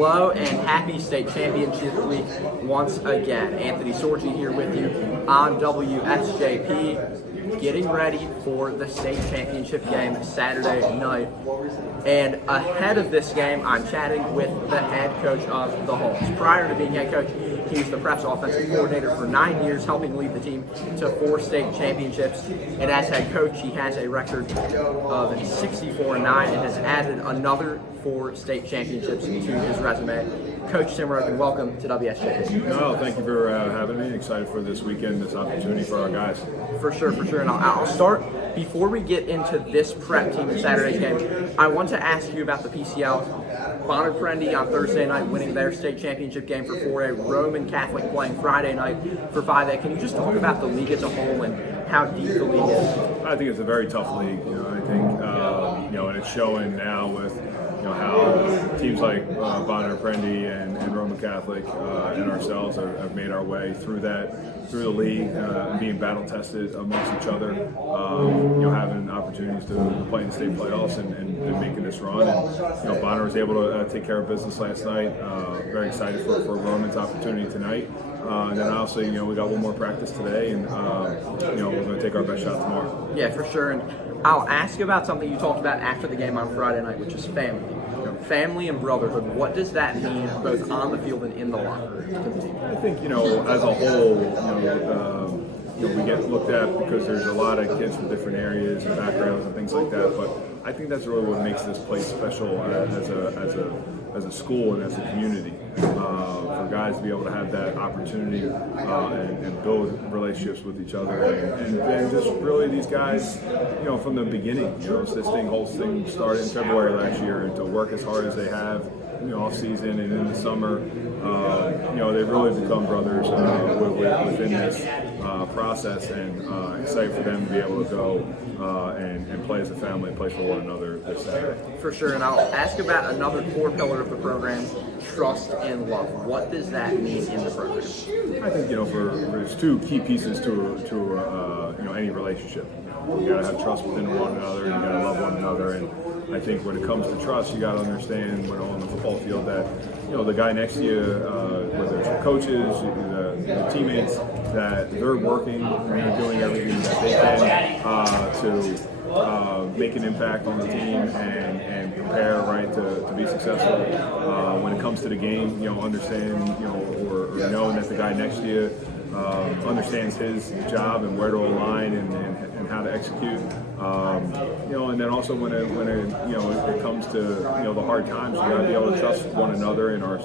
Hello and happy state championship week once again. Anthony Sorgi here with you on WSJP, getting ready for the state championship game Saturday night. And ahead of this game, I'm chatting with the head coach of the Hawks. Prior to being head coach, he was the Prep's offensive coordinator for 9 years, helping lead the team to 4 state championships. And as head coach, he has a record of 64-9 and has added another 4 state championships to his resume. Coach Tim Roken, welcome to WSJP. No, thank you for having me. Excited for this weekend, this opportunity for our guys. For sure. And I'll start, before we get into this Prep team in Saturday's game, I want to ask you about the PCL. Bonner Prendy on Thursday night winning their state championship game for 4A, Roman Catholic playing Friday night for 5A. Can you just talk about the league as a whole and how deep the league is? I think it's a very tough league. I think and it's showing now with how teams like Bonner Prendy and Roman Catholic and ourselves have made our way through the league and being battle tested amongst each other. Having opportunities to play in the state playoffs and making this run. And Bonner was able to take care of business last night. Very excited for Roman's opportunity tonight. And then obviously, we got one more practice today, and we're going to take our best shot tomorrow. Yeah, for sure. And I'll ask about something you talked about after the game on Friday night, which is family. Family and brotherhood. What does that mean, both on the field and in the locker room? I think as a whole, we get looked at because there's a lot of kids from different areas and backgrounds and things like that. But I think that's really what makes this place special as a school and as a community. For guys to be able to have that opportunity and build relationships with each other, and just really these guys, from the beginning, this whole thing started in February last year, and to work as hard as they have, off season and in the summer, they've really become brothers within this process, and excited for them to be able to go and play as a family and play for one another this Saturday. For sure, and I'll ask about another core pillar of the program, trust and love. What does that mean in the program? I think there's 2 key pieces to any relationship. You got to have trust within one another, and you got to love one another. And I think when it comes to trust, you got to understand when on the football field that the guy next to you, whether it's your coaches, the teammates, that they're working and they're doing everything that they can to make an impact on the team and prepare to be successful. When it comes to the game, understand or knowing that the guy next to you understands his job and where to align and how to execute. And then also when it comes to the hard times, you got to be able to trust one another in our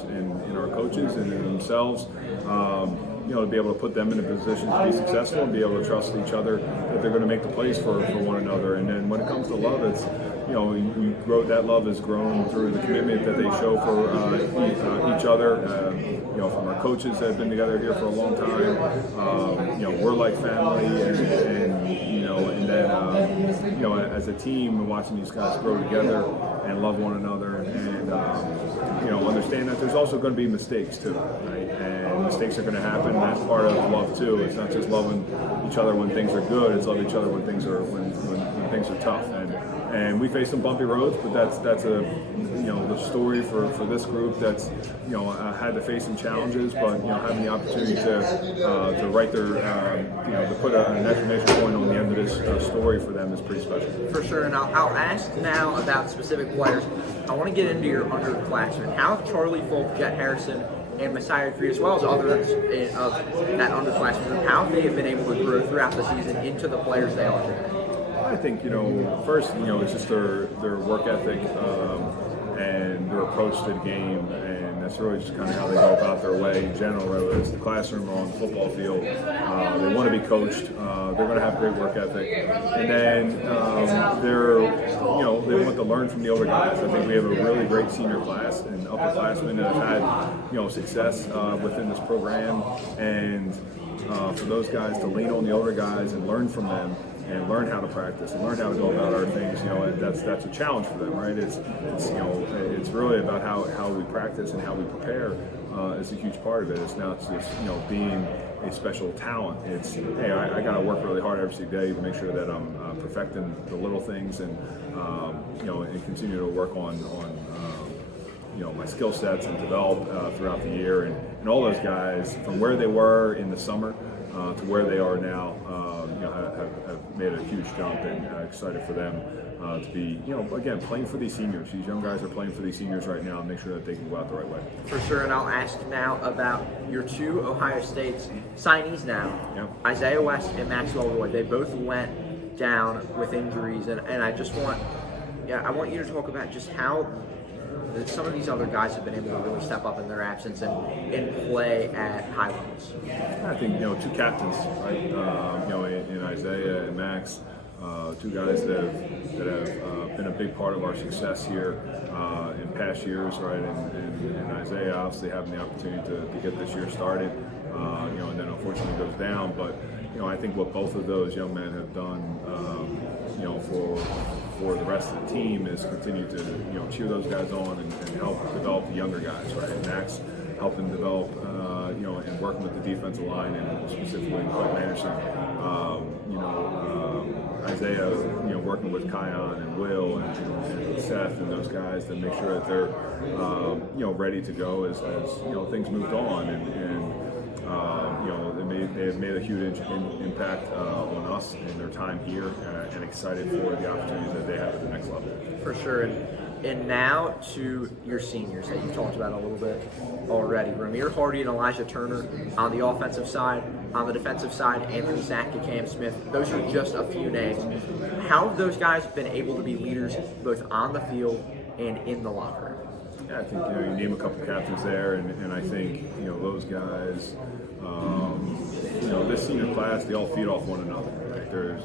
coaches and in themselves. To be able to put them in a position to be successful and be able to trust each other that they're going to make the plays for one another. And then when it comes to love, it's that love has grown through the commitment that they show for each other. From our coaches that have been together here for a long time, we're like family, and then as a team, watching these guys grow together and love one another, and understand that there's also going to be mistakes too, right? And mistakes are going to happen. And that's part of love too. It's not just loving each other when things are good; it's loving each other when things are things are tough. And we face some bumpy roads, but that's the story for this group that's had to face some challenges, but having the opportunity to write their to put an exclamation point on the end of this story for them is pretty special. For sure, and I'll ask now about specific players. I want to get into your underclassmen. How have Charlie Folk, Jet Harrison, and Messiah Creed, as well as others of that underclassmen group, how they have been able to grow throughout the season into the players they are today? I think, first, it's just their work ethic and their approach to the game, and that's really just kind of how they go about their way in general, whether it's the classroom or on the football field. They want to be coached. They're going to have great work ethic, and then they want to learn from the older guys. I think we have a really great senior class and upperclassmen that have had success within this program, and for those guys to lean on the older guys and learn from them, and learn how to practice and learn how to go about our things, and that's a challenge for them, right? It's really about how we practice and how we prepare is a huge part of it. It's not just being a special talent. It's hey, I got to work really hard every day to make sure that I'm perfecting the little things and and continue to work on my skill sets and develop throughout the year. And all those guys, from where they were in the summer to where they are now, have made a huge jump, and excited for them to be, again, playing for these seniors. These young guys are playing for these seniors right now, and make sure that they can go out the right way. For sure, and I'll ask now about your two Ohio State signees now, Isaiah West and Maxwell Roy. They both went down with injuries, and I just want you to talk about just how some of these other guys have been able to really step up in their absence and play at high levels. I think, two captains, right? In Isaiah and Max, two guys that have been a big part of our success here in past years, right? And Isaiah obviously having the opportunity to get this year started, and then unfortunately goes down. But I think what both of those young men have done, for the rest of the team is continue to cheer those guys on and help develop the younger guys, right? Max helping develop, and working with the defensive line, and specifically Quentin Anderson. Isaiah, working with Kion and Will and Seth and those guys to make sure that they're, ready to go as things moved on, and they have made a huge impact on us in their time here, and excited for the opportunities that they have at the next level. For sure. And now to your seniors that you've talked about a little bit already. Ramir Hardy and Elijah Turner on the offensive side. On the defensive side, Anthony Zach and Cam Smith. Those are just a few names. How have those guys been able to be leaders both on the field and in the locker room? Yeah, I think you name a couple captains there, and I think those guys. This senior class, they all feed off one another. Right? There's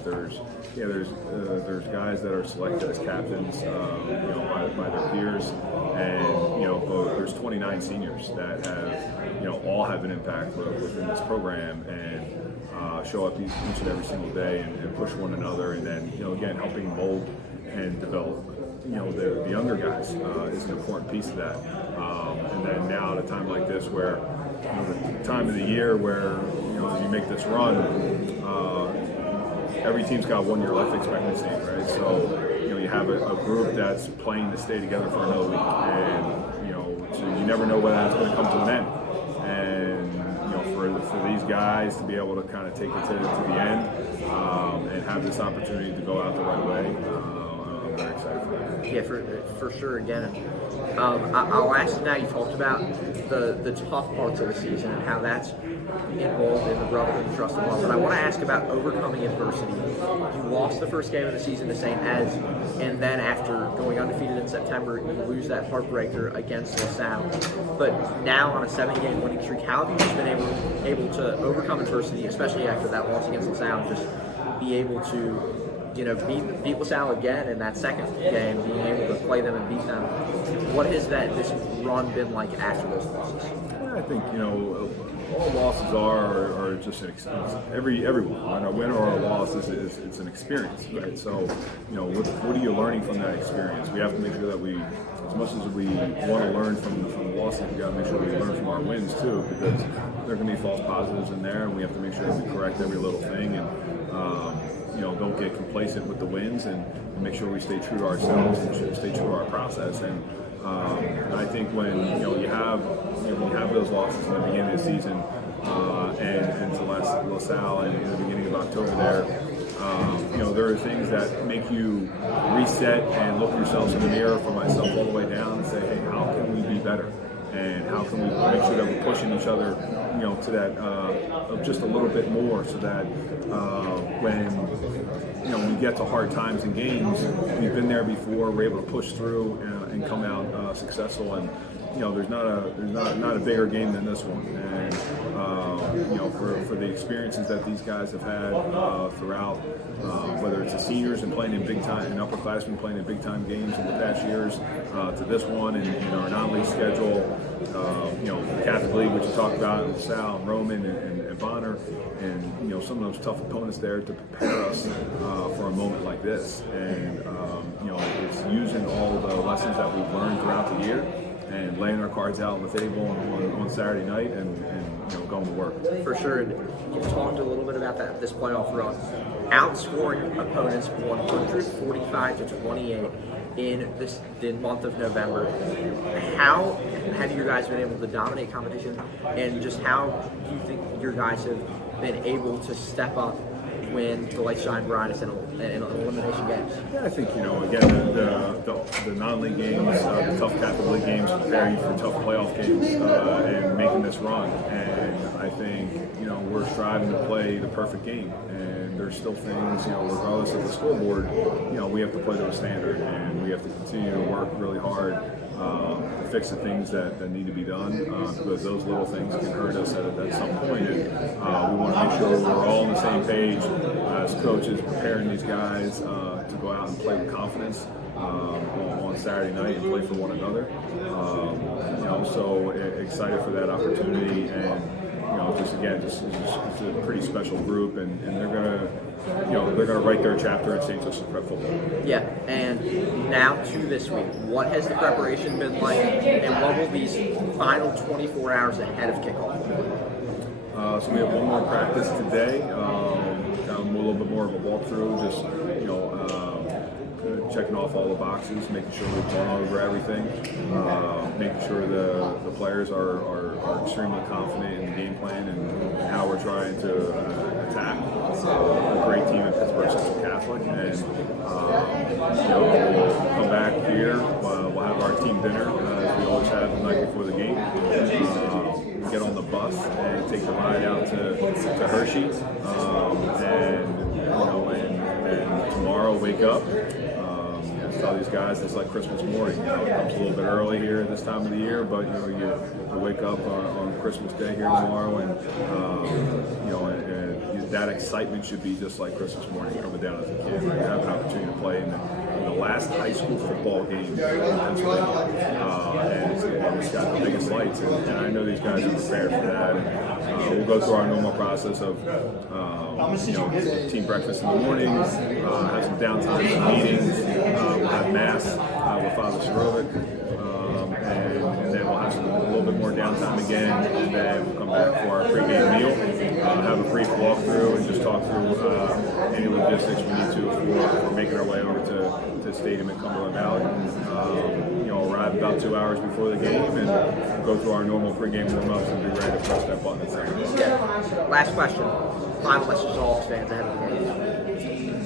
guys that are selected as captains, by their peers, and there's 29 seniors that have, all have an impact within this program, and show up each and every single day and push one another, and then again helping mold and develop the younger guys is an important piece of that. And then now at a time like this where the time of the year where you make this run, every team's got 1 year life expectancy, right? So you have a group that's playing to stay together for another week, and so you never know when that's going to come to an end. And for these guys to be able to kind of take it to the end and have this opportunity to go out the right way, I'm very excited for that. Yeah, for sure. Again, I'll ask you now. You talked about the tough parts of the season and how that's involved in the brotherhood and trust of love. But I want to ask about overcoming adversity. You lost the first game of the season to St. Ed's, and then after going undefeated in September, you lose that heartbreaker against LaSalle. But now on a 7-game winning streak, how have you just been able to overcome adversity, especially after that loss against LaSalle, and just be able to beat LaSalle again in that second game, being able to play them and beat them? What has this run been like after those losses? I think all losses are just an experience. Everyone, a win or a loss it's an experience, right? So what are you learning from that experience? We have to make sure that we, as much as we want to learn from the losses, we got to make sure we learn from our wins too, because there can be false positives in there, and we have to make sure that we correct every little thing, and don't get complacent with the wins, and make sure we stay true to ourselves and stay true to our process. And I think when you have those losses in the beginning of the season and to LaSalle and in the beginning of October there are things that make you reset and look yourselves in the mirror, for myself all the way down, and say, hey, how can we be better? And how can we make sure that we're pushing each other, to that just a little bit more, so that when we get to hard times in games, we've been there before. We're able to push through and come out successful. And there's not a bigger game than this one. And for the experiences that these guys have had throughout, whether it's the seniors and playing in big time, and upperclassmen playing in big time games in the past years, to this one and our non-league schedule, Catholic League, which you talked about, and LaSalle and Roman and Bonner, and some of those tough opponents there to prepare us for a moment like this. And it's using all the lessons that we've learned throughout the year and laying our cards out on the table on Saturday night and going to work. For sure. And you talked a little bit about this playoff run. Outscoring opponents 145-28, in the month of November. How have you guys been able to dominate competition, and just how do you think your guys have been able to step up when the lights shine brightest in elimination games? Yeah, I think, again, the non-league games, the tough Catholic League games prepare you for tough playoff games and making this run. And I think, we're striving to play the perfect game. And there's still things, regardless of the scoreboard, we have to play to a standard, and we have to continue to work really hard to fix the things that need to be done, because those little things can hurt us at some point. And we want to make sure we're all on the same page as coaches, preparing these guys to go out and play with confidence on Saturday night and play for one another. So excited for that opportunity, and it's a pretty special group, and they're gonna write their chapter at St. Joseph's Prep football. Yeah, and now to this week, what has the preparation been like, and what will these final 24 hours ahead of kickoff look like? So we have one more practice today, kind of a little bit more of a walkthrough, just checking off all the boxes, making sure we've gone over everything, making sure the players are extremely confident in the game plan and how we're trying to attack a great team at Pittsburgh Central Catholic. And we'll come back here, we'll have our team dinner as we always have the night before the game. Get on the bus and take the ride out to Hershey, and tomorrow wake up. Tell these guys it's like Christmas morning. It comes a little bit early here this time of the year, but you wake up on Christmas Day here tomorrow, and that excitement should be just like Christmas morning coming down as a kid. You have an opportunity to play in the last high school football game in Pennsylvania, and it's got the biggest lights, and I know these guys are prepared for that. And we'll go through our normal process of team breakfast in the morning, have some downtime, some meetings, we'll have mass with Father Sorgi, and then we'll have a little bit more downtime again, and then we'll come back for our pregame meal, have a brief walkthrough, and just talk through any logistics we need to for making our way over to the stadium in Cumberland Valley. Arrive about 2 hours before the game and go through our normal pregame warm-ups and be ready to press that button at second. Yeah. Last question. Final message to all fans ahead of the game.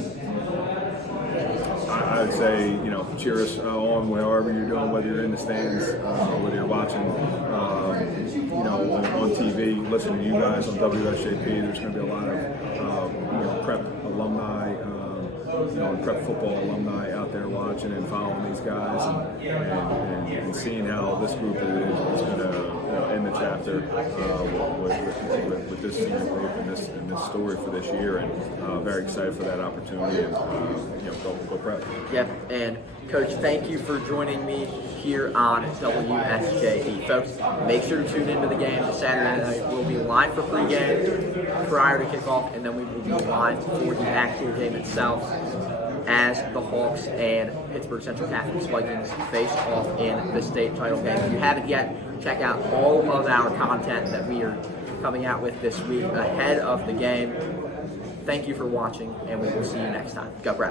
I would say, cheer us on however you're doing, whether you're in the stands, whether you're watching, on TV, listen to you guys on WSJP. There's going to be a lot of, prep alumni, prep football alumni out there watching and following these guys, and seeing how this group is going to end the chapter with this senior group and this story for this year, and very excited for that opportunity, and go prep. Yep, and Coach, thank you for joining me here on WSJE. Folks, make sure to tune into the game Saturday night. We'll be live for pregame prior to kickoff, and then we will be live for the actual game itself as the Hawks and Pittsburgh Central Catholic Vikings face off in the state title game. If you haven't yet, check out all of our content that we are coming out with this week ahead of the game. Thank you for watching, and we will see you next time. Go Prep.